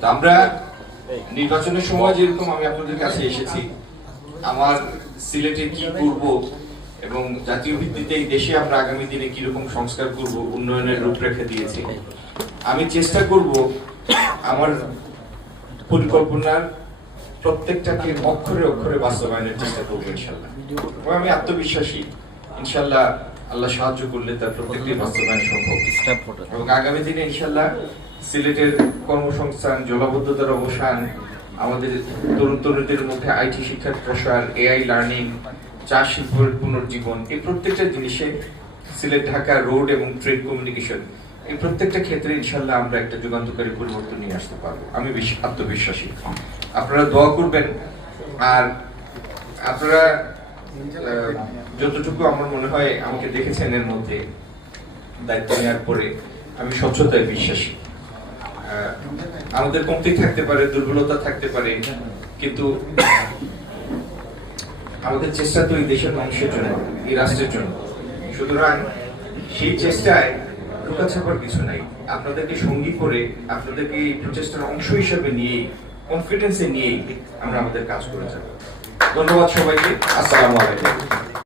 তো আমরা নির্বাচনের সময় যেরকম আমি আপনাদের কাছে এসেছি, আমার সিলেটে কি করব এবং জাতীয় ভিত্তিতে এই দেশে আমরা আগামী দিনে কিরকম সংস্কার করব, উন্নয়নের রূপরেখা দিয়েছি। আমি চেষ্টা করব আমার পরিকল্পনার প্রত্যেকটাকে অক্ষরে অক্ষরে বাস্তবায়নের চেষ্টা করবো ইনশাল্লাহ। এবং আমি আত্মবিশ্বাসী, ইনশাল্লাহ আল্লাহ সাহায্য করলে তার প্রত্যেকটি বাস্তবায়ন সম্ভব। এবং আগামী দিনে ইনশাল্লাহ সিলেটের কর্মসংস্থান, জলাবদ্ধতার অবসান, আমাদের তরুণ তরুণীদের মধ্যে আইটি শিক্ষার প্রসার, এআই লার্নিং, চা শিল্পের পুনর্জীবন, এই প্রত্যেকটা জিনিসে সিলেট ঢাকা রোড এবং ট্রেন কমিউনিকেশন, এই প্রত্যেকটা ক্ষেত্রে ইনশাল্লাহ আমরা একটা যুগান্তকারী পরিবর্তন নিয়ে আসতে পারবো। আমি আত্মবিশ্বাসী। আপনারা দোয়া করবেন। আর আপনারা যতটুকু আমার মনে হয় আমাকে দেখেছেন, এর মধ্যে দায়িত্ব নেওয়ার পরে আমি স্বচ্ছতায় বিশ্বাসী। আমাদের কমতি থাকতে পারে, দুর্বলতা থাকতে পারে, কিন্তু আমাদের চেষ্টা তো এই দেশের মানুষের জন্য, এই রাষ্ট্রের জন্য। সুতরাং সেই চেষ্টায় লুকাছাপার কিছু নাই। আপনাদেরকে সঙ্গী করে, আপনাদেরকে এই প্রচেষ্টার অংশ হিসেবে নিয়ে, কনফিডেন্সে নিয়ে আমরা আমাদের কাজ করে যাব। ধন্যবাদ সবাইকে। আসসালামু আলাইকুম।